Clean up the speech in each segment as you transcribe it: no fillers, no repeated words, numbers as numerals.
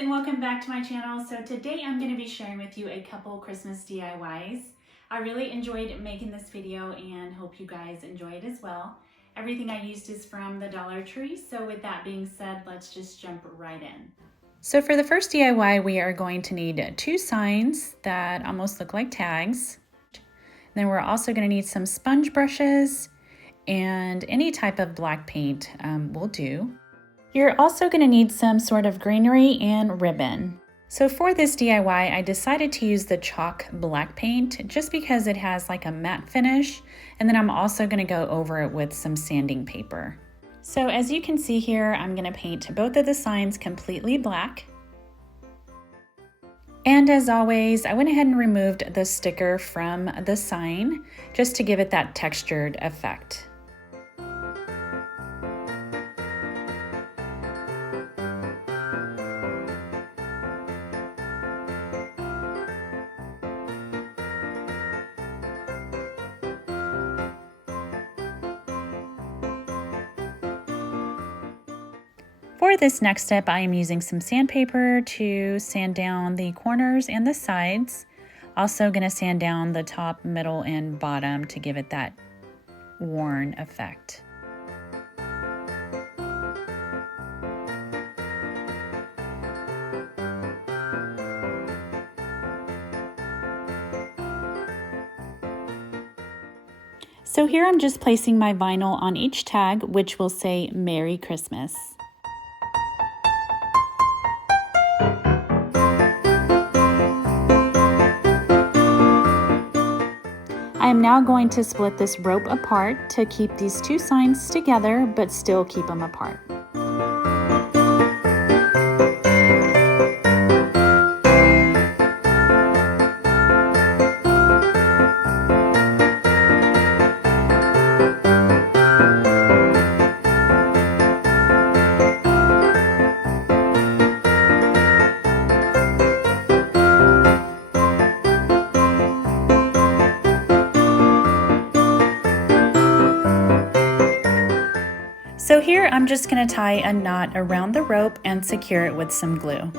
and welcome back to my channel. So today I'm going to be sharing with you a couple Christmas DIYs. I really enjoyed making this video and hope you guys enjoy it as well. Everything I used is from the Dollar Tree, so with that being said, let's just jump right in. So for the first DIY, we are going to need two signs that almost look like tags. Then we're also going to need some sponge brushes and any type of black paint will do. You're also going to need some sort of greenery and ribbon. So for this DIY, I decided to use the chalk black paint just because it has like a matte finish, and then I'm also going to go over it with some sanding paper. So as you can see here, I'm going to paint both of the signs completely black. And as always, I went ahead and removed the sticker from the sign just to give it that textured effect. For this next step, I am using some sandpaper to sand down the corners and the sides. Also going to sand down the top, middle, and bottom to give it that worn effect. So here I'm just placing my vinyl on each tag, which will say Merry Christmas. I am now going to split this rope apart to keep these two signs together, but still keep them apart. So here I'm just going to tie a knot around the rope and secure it with some glue.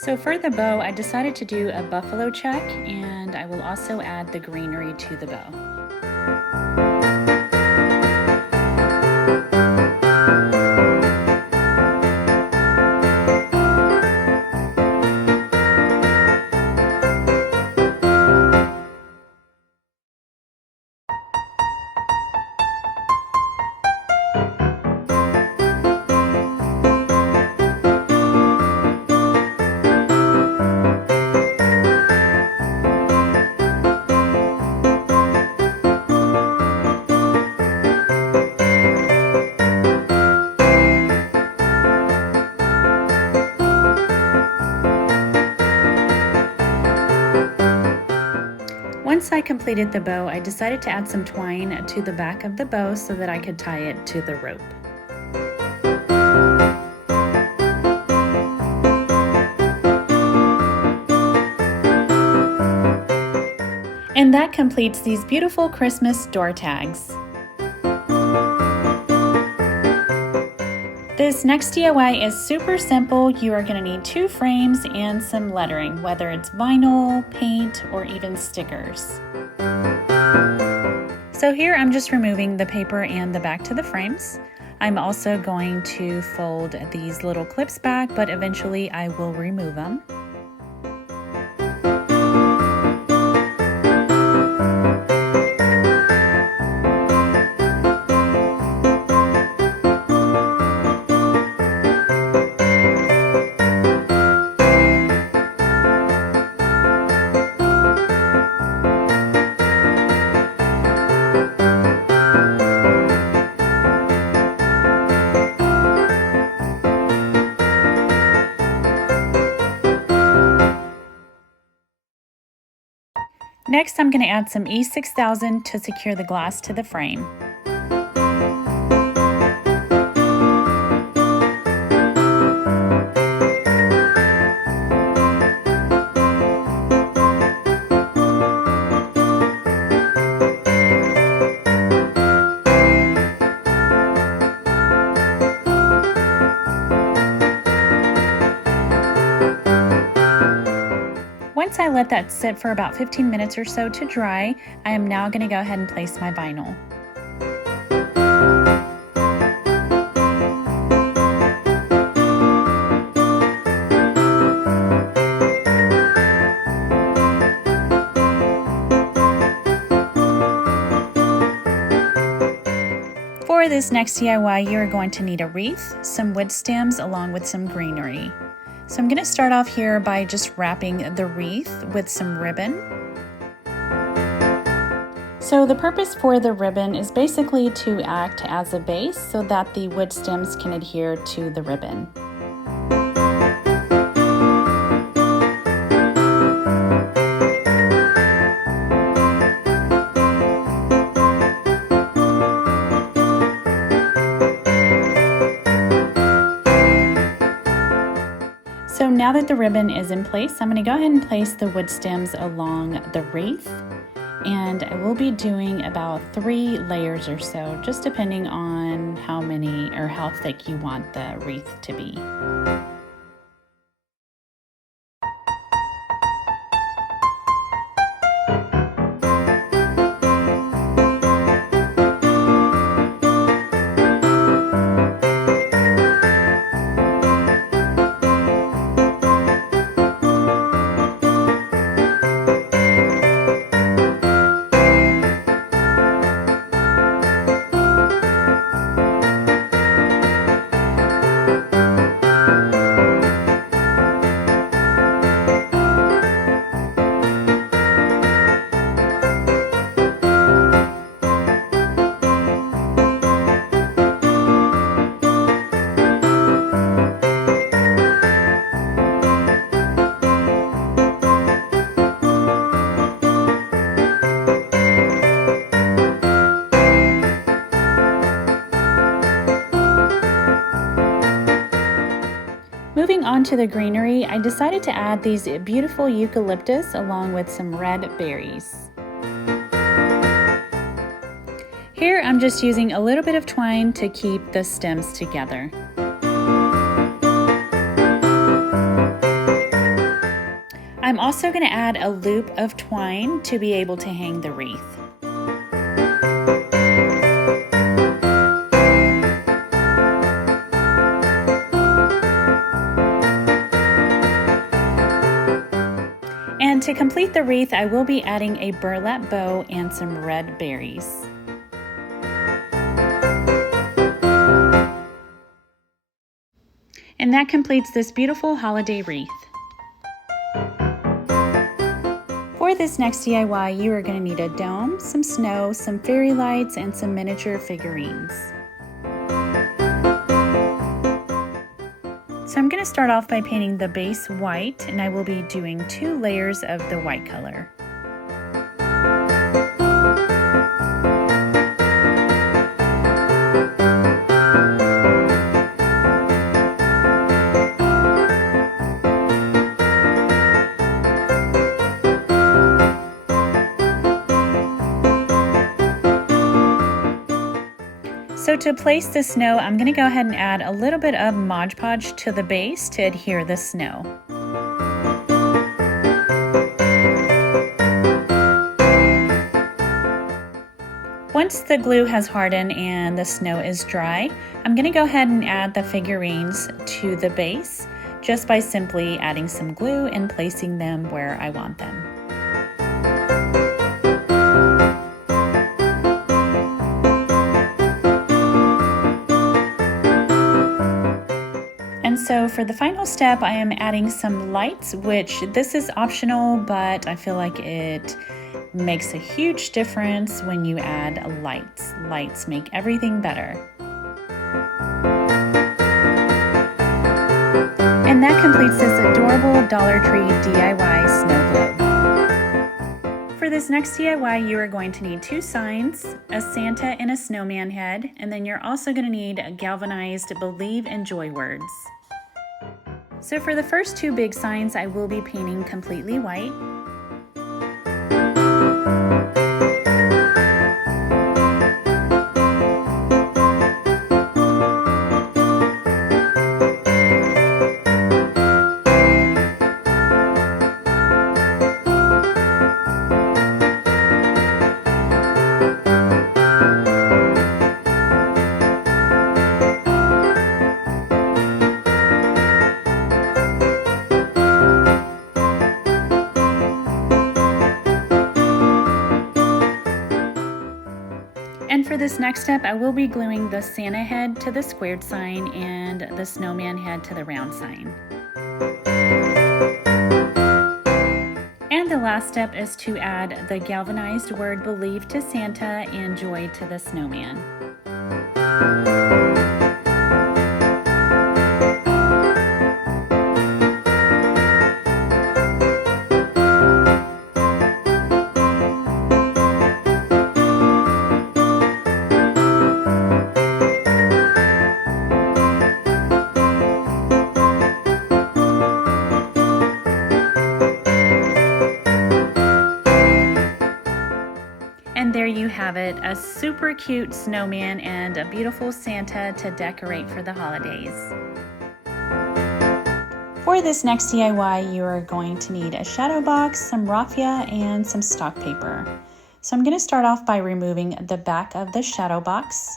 So for the bow, I decided to do a buffalo check, and I will also add the greenery to the bow. Once I completed the bow, I decided to add some twine to the back of the bow so that I could tie it to the rope. And that completes these beautiful Christmas door tags. This next DIY is super simple. You are going to need two frames and some lettering, whether it's vinyl, paint, or even stickers. So here I'm just removing the paper and the back to the frames. I'm also going to fold these little clips back, but eventually I will remove them. Next, I'm going to add some E6000 to secure the glass to the frame. Once I let that sit for about 15 minutes or so to dry, I am now going to go ahead and place my vinyl. For this next DIY, you are going to need a wreath, some wood stems, along with some greenery. So I'm going to start off here by just wrapping the wreath with some ribbon. So the purpose for the ribbon is basically to act as a base so that the wood stems can adhere to the ribbon. So now that the ribbon is in place, I'm going to go ahead and place the wood stems along the wreath. And I will be doing about 3 layers or so, just depending on how many or how thick you want the wreath to be. Moving on to the greenery, I decided to add these beautiful eucalyptus along with some red berries. Here I'm just using a little bit of twine to keep the stems together. I'm also going to add a loop of twine to be able to hang the wreath. And to complete the wreath, I will be adding a burlap bow and some red berries. And that completes this beautiful holiday wreath. For this next DIY, you are going to need a dome, some snow, some fairy lights, and some miniature figurines. So I'm going to start off by painting the base white, and I will be doing 2 layers of the white color. So to place the snow, I'm going to go ahead and add a little bit of Mod Podge to the base to adhere the snow. Once the glue has hardened and the snow is dry, I'm going to go ahead and add the figurines to the base just by simply adding some glue and placing them where I want them. And so for the final step, I am adding some lights, which this is optional, but I feel like it makes a huge difference when you add lights. Lights make everything better. And that completes this adorable Dollar Tree DIY snow globe. For for this next DIY, you are going to need 2 signs, a Santa and a snowman head, and then you're also going to need galvanized believe and joy words. So for the first 2 big signs, I will be painting completely white. And for this next step, I will be gluing the Santa head to the squared sign and the snowman head to the round sign. And the last step is to add the galvanized word believe to Santa and joy to the snowman. And there you have it, a super cute snowman and a beautiful Santa to decorate for the holidays. For this next DIY, you are going to need a shadow box, some raffia, and some stock paper. So I'm going to start off by removing the back of the shadow box.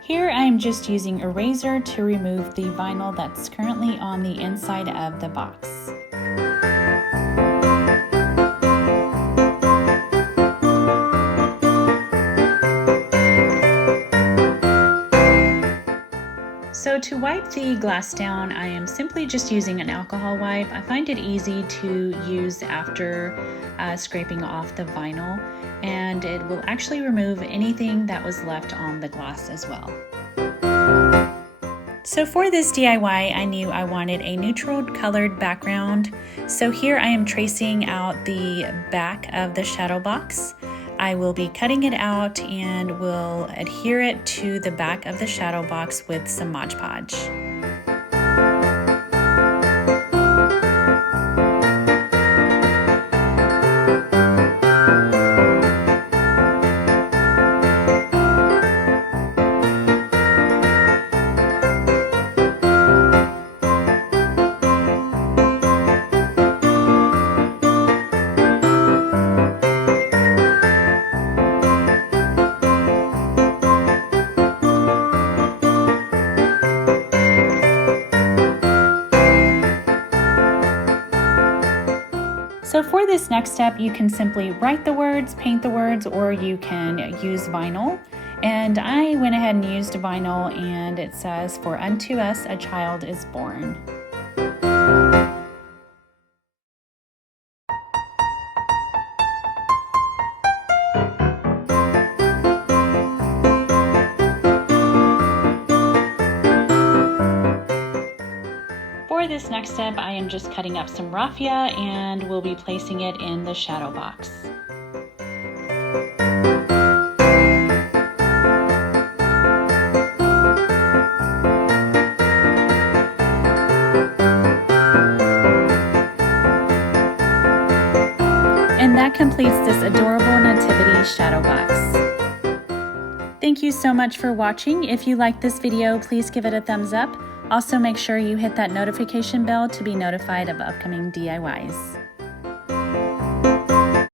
Here I'm just using a razor to remove the vinyl that's currently on the inside of the box. So to wipe the glass down, I am simply just using an alcohol wipe. I find it easy to use after scraping off the vinyl, and it will actually remove anything that was left on the glass as well. So for this DIY, I knew I wanted a neutral colored background. So here I am tracing out the back of the shadow box. I will be cutting it out and will adhere it to the back of the shadow box with some Mod Podge. So for this next step, you can simply write the words, paint the words, or you can use vinyl. And I went ahead and used vinyl, and it says, "For unto us a child is born." For this next step, I am just cutting up some raffia and we'll be placing it in the shadow box. And that completes this adorable nativity shadow box. Thank you so much for watching. If you liked this video, please give it a thumbs up. Also, make sure you hit that notification bell to be notified of upcoming DIYs.